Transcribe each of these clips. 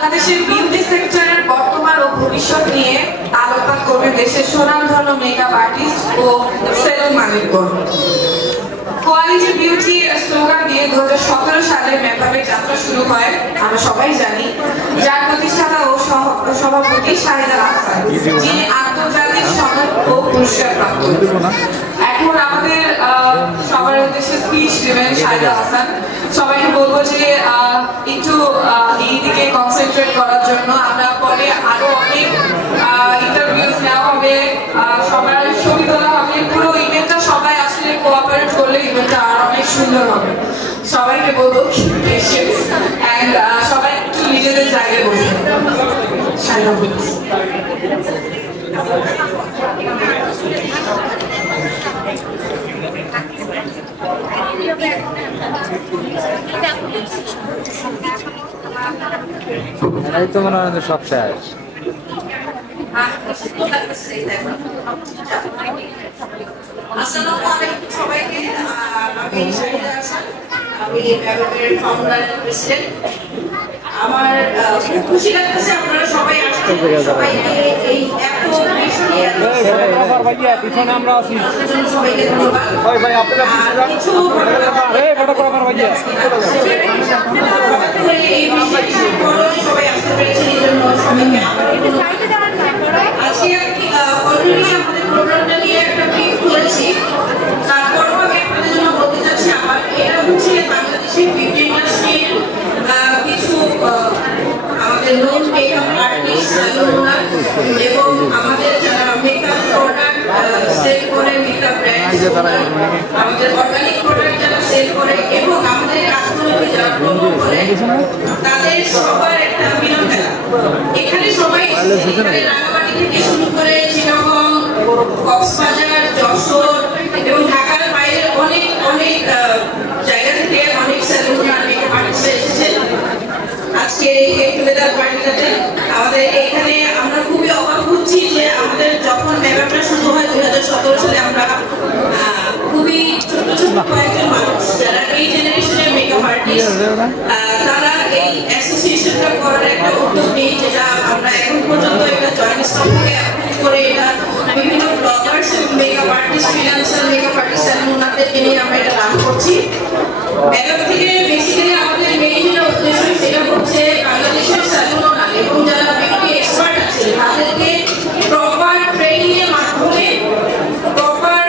বাংলাদেশের বিউটি সেক্টরের বর্তমান ও ভবিষ্যৎ নিয়ে আলোকপাত করবে দেশের সুনামধন্য মেকআপ আর্টিস্ট ও সেলুন মালিকগণ। কোয়ালিটি বিউটি স্লোগান দিয়ে 2017 সালে মেকআপের যাত্রা শুরু হয়, আমরা সবাই জানি, যার প্রতিষ্ঠাতা ও সভাপতি শাহিদা আহসান, যিনি আন্তর্জাতিক সনদ ও পুরস্কার প্রাপ্ত। এখন আমাদের সবার উদ্দেশ্যে স্পিচ দেবেন শাহিদা আহসান। সবাইকে বলবো যে একটু এই দিকে কনসেন্ট্রেট করার জন্য। আমরা পরে আরো অনেক ইন্টারভিউজ নেওয়া হবে, সবার ছবি তোলা হবে। পুরো ইভেন্টটা সবাই আসলে কোঅপারেট করলে ইভেন্টটা আর অনেক সুন্দর হবে। সবাইকে বলবো পেশেন্স এন্ড সবাই একটু নিজেদের জায়গায় বসে। শাহিদা প্লিজ। এই তো মনে হয় সব শেষ। আসসালামু আলাইকুম সবাইকে। আমি শাহিদা আহসান, আমি মেকআপের ফাউন্ডার এন্ড প্রেসিডেন্ট। আমার খুব খুশি লাগতেছে আপনারা সবাই আসছেন, সবাইকে এই এত বিষয়ে পিছনে আমরা আছি। সবাইকে ধন্যবাদ। ভাই আপনারা কিছু ফটো করে আমার ভাইয়া এই বিষয়ে সবাই আসতে পেরেছেন, এই জন্য সবাইকে আজকে অলরেডি আমাদের প্রোগ্রামটা নিয়ে একটা ব্রিফ করেছি। তারপরও আমি আপনাদের জন্য বলতে চাচ্ছি, আমার এটা হচ্ছে বাংলাদেশের বিউটি ইন্ডাস্ট্রির কিছু আমাদের নোন মেকআপ আর্টিস্ট এবং আমাদের যারা মেকআপ প্রোডাক্ট সেল করে, মেকআপ ব্র্যান্ড, আমাদের অর্গানিক প্রোডাক্ট যারা সেল করে এবং আমাদের কাজগুলোকে যারা প্রমোট করে, তাদের সবার একটা মিলন মেলা। এখানে সবাই এখানে রাঙামাটি থেকে শুরু করে চিটাগং, কক্সবাজার, যশোর এবং ঢাকার বাইরের অনেক অনেক জায়গা থেকে অনেক সেলুন আর মেকআপ আর্টিস্ট এসেছেন আজকে এই গেট টুগেদার পার্টিটাতে। আমাদের এখানে আমরা খুবই অবাক হচ্ছি যে আমাদের যখন মেকআপটা শুরু হয় 2017 সালে, আমরা খুবই ছোট ছোট কয়েকজন মানুষ যারা এই জেনারেশনের মেকআপ আর্টিস্ট, তারা এই অ্যাসোসিয়েশনটা করার একটা উদ্যোগ নিই, যেটা আমরা এখন পর্যন্ত একটা জয়েন্ট স্টক থেকে অ্যাপ্রুভ করে এটা বিভিন্ন ব্লগার্স এবং makeup artist, freelancer makeup artist ওনাদেরকে নিয়ে আমরা এটা রান করছি। মেকআপ থেকে বেসিক্যালি আমাদের মেইন যেটা উদ্দেশ্য সেটা হচ্ছে বাংলাদেশের সেলুন ওনার এবং যারা বিউটি এক্সপার্ট আছে তাদেরকে প্রপার ট্রেনিং এর মাধ্যমে প্রপার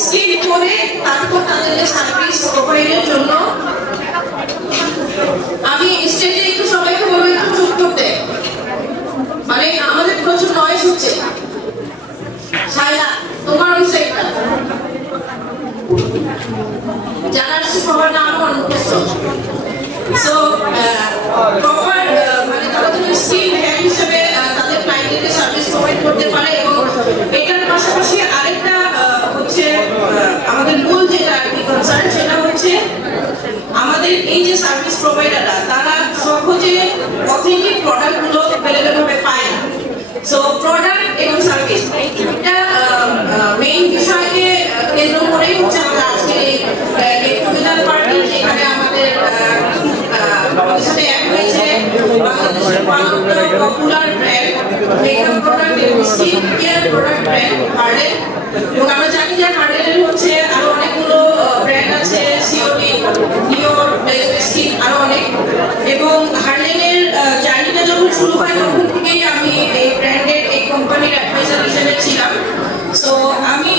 স্কিল করে তারপর তাদেরকে সার্ভিস প্রোভাইডের জন্য। আমি স্টেজে একটু সবাইকে বলবো একটু চুপ করতে, মানে আমাদের প্রচুর নয়েজ হচ্ছে। শায়লা তোমার ওই সাইডটা জানার সবার নাম অনুষ্ঠিত। সো প্রপার মানে তারা যদি স্কিল হ্যান্ড হিসেবে তাদের ক্লায়েন্টদেরকে সার্ভিস প্রোভাইড করতে পারে। এবং এটার পাশাপাশি আরেকটা হচ্ছে আমাদের মূল যেটা কনসার্ন, সেটা হচ্ছে আমাদের এই যে সার্ভিস প্রোভাইডাররা তারা সহজে অথেন্টিক প্রোডাক্টগুলো অ্যাভেলেবল ভাবে পায় না। সো প্রোডাক্ট এবং সার্ভিস এটা মেইন বিষয়কে কেন্দ্র করেই হচ্ছে আমাদের আজকে এই গেট টুগেদার পার্টি। এখানে আমাদের সাথে অ্যাড হয়েছে বাংলাদেশের পপুলার ব্র্যান্ড মেকআপ প্রোডাক্ট এবং skin care product brand harden. এবং আমরা জানি যে হার্ডেনের হচ্ছে আরো অনেকগুলো ব্র্যান্ড আছে, সিওডি, নিওর, স্কিন, আরো অনেক। এবং হার্ডেনের জার্নিটা যখন শুরু হয় তখন থেকেই আমি এই ব্র্যান্ডের এই কোম্পানির অ্যাডভাইজার হিসেবে ছিলাম। সো আমি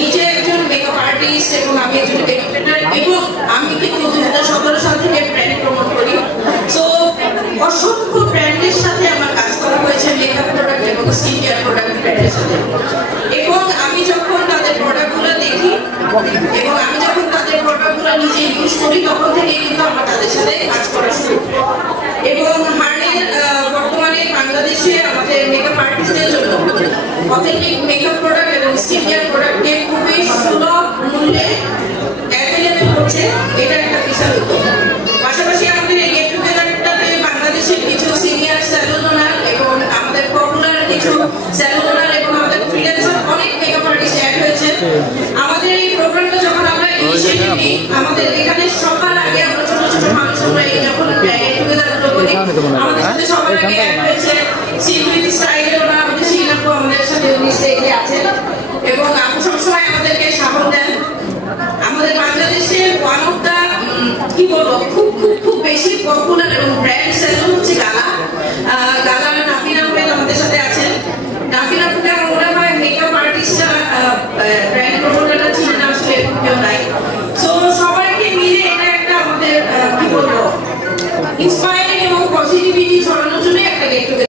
নিজে একজন মেকআপ আর্টিস্ট এবং আমি একজন এডুকেটর এবং আমি কিন্তু 2017 সাল থেকে ব্র্যান্ড প্রমোট করি। সো অসংখ্য ব্র্যান্ডের সাথে আমার কাজ করা হয়েছে, মেকআপ প্রোডাক্ট এবং স্কিন কেয়ার প্রোডাক্ট ব্র্যান্ডের সাথে। এবং আমি যখন তাদের প্রোডাক্টগুলো দেখি এবং আমি যখন তাদের প্রোডাক্টগুলো নিজে ইউজ করি তখন থেকে কিন্তু আমার তাদের সাথে কাজ করা শুরু। এবং হার্ডেন বর্তমানে বাংলাদেশে আমাদের মেকআপ আর্টিস্টদের জন্য অথেন্টিক মেকআপ প্রোডাক্ট এবং স্কিন কেয়ার প্রোডাক্টকে খুবই সুলভ মূল্যে অ্যাভেলেবল করছে, এটা একটা বিশাল উদ্যোগ। পাশাপাশি আমাদের এই গেট টুগেদারটাতে বাংলাদেশের কিছু সিনিয়র সেলুন ওনার এবং আমাদের পপুলার কিছু সেলুন ওনার এবং আমাদের ফ্রিল্যান্সার অনেক মেকআপ আর্টিস্ট অ্যাড হয়েছে। আমাদের এই প্রোগ্রামটা যখন আমরা ইনিশিয়েটিভ নিই, আমাদের এখানে সবার আগে আমরা ছোট ছোট মানুষ আমরা যখন গেট টুগেদার গুলো করি সন্তানই তো মনে হয়, আমাদের সাথে সবার আগে অ্যাড হয়েছে শিল্পী স্টাইলের ওরা আমাদের শিল্পী আমাদের সাথে উনি স্টেজে আছেন এবং আপু সবসময় আমাদেরকে সাপোর্ট দেন। আমাদের বাংলাদেশের ওয়ান অফ দা কি বলবো খুব খুব খুব বেশি পপুলার এবং ব্র্যান্ড সেলুন